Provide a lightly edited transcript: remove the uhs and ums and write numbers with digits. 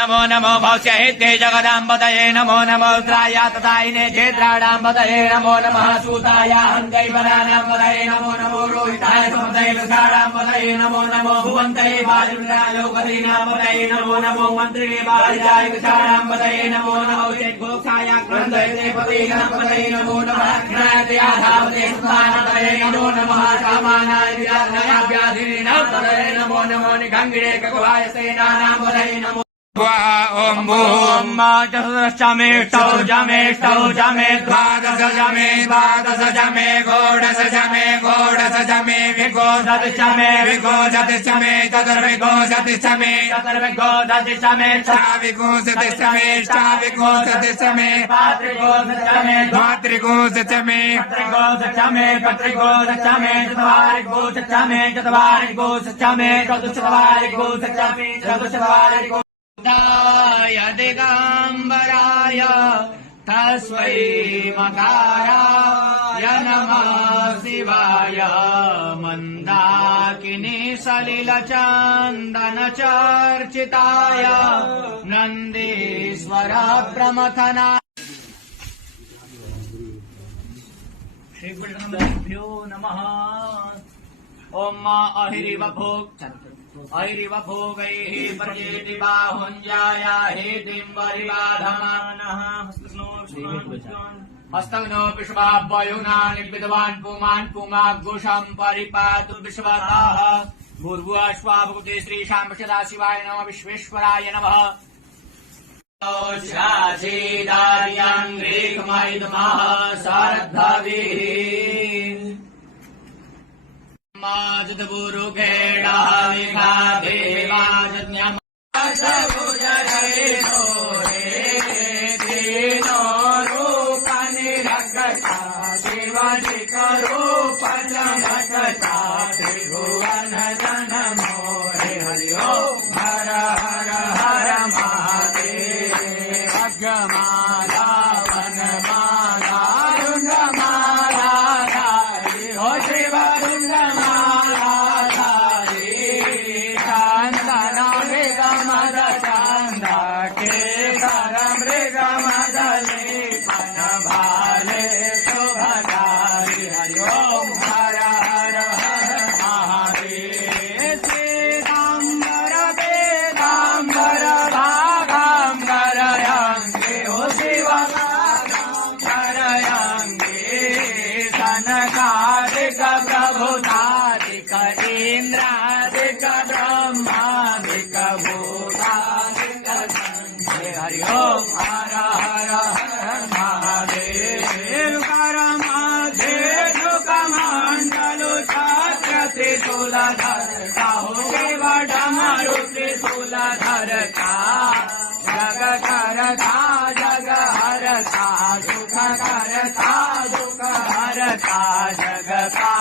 नमो नमो भौस्य हिते जगदाम्बदये नमो नमो रुद्राय तदायिने क्षेत्राणाम्बदये नमो नमः सूताय हन्दैवराणाम्बदये नमो नमो रोहिताय समदये विषाणाम्बदये नमो नमो भुवन्तये बालविरायोगदीनाम्बदये नमो नमो मन्त्रिणे बालिजाय विषाणाम्बदये नमो नमो चेद्घोषाय ग्रन्थयतेपदीनाम्बदये नमो नमः ज्ञायते सुतानाम्बदये नमो नमः कामानाय विराजनाभ्याधीनाम्बदये नमो नमो निखङ्गिरे ककुभाय सेनानाम्बदये नमो ओम भूम चतुर्दशमे जमे द्वादश जमे षोडश जमे विगोदशमे चतुर्विगोदशमे षाविगोदशमे द्वात्रिगोदशमे चतुर्वारिगोदशमे दाय दिगंबराय तस्मै मकाराय नमः शिवाय मंदाकिनी सलिलचंदन चर्चिताय नंदीश्वर प्रमथना श्री गुरुभ्यो नमः। ओम अहिरिव भोग ऐरिव भोगैः पर्येति बाहुञ्जाय हेतिम्बरिबाधमानः हस्तग्नो विश्वाभ्वयुनानि विद्वान् पुमान् पुमाघोषम् परिपातु विश्वताः भूर्भुवस्वाभुते श्रीशाम् सदाशिवाय नमः विश्वेश्वराय नमः। शाचीदार्याङ्घ्रीकमैदमः सारद्भवीः माजदबुरुगेडा देवाजज्ञम सभुजरेनो देनो रूपनिरगता शिवनिक रूपजनगता त्रिभुवन जन मोरे हरि ओम हर हर हर महादेव अग्माला वनमाला रुंगमाला धारी हो शिव प्रभुतादिक इंद्रादिक ब्रह्मादिक भूतादिक हरि ओम हर हर हर महादेव करमाधेनुकमण्डलु छत्र त्रिशूलधर साहु शिव डमरु त्रिशूलधर का जग करता जग हरता सुख करता दुख हरता जग का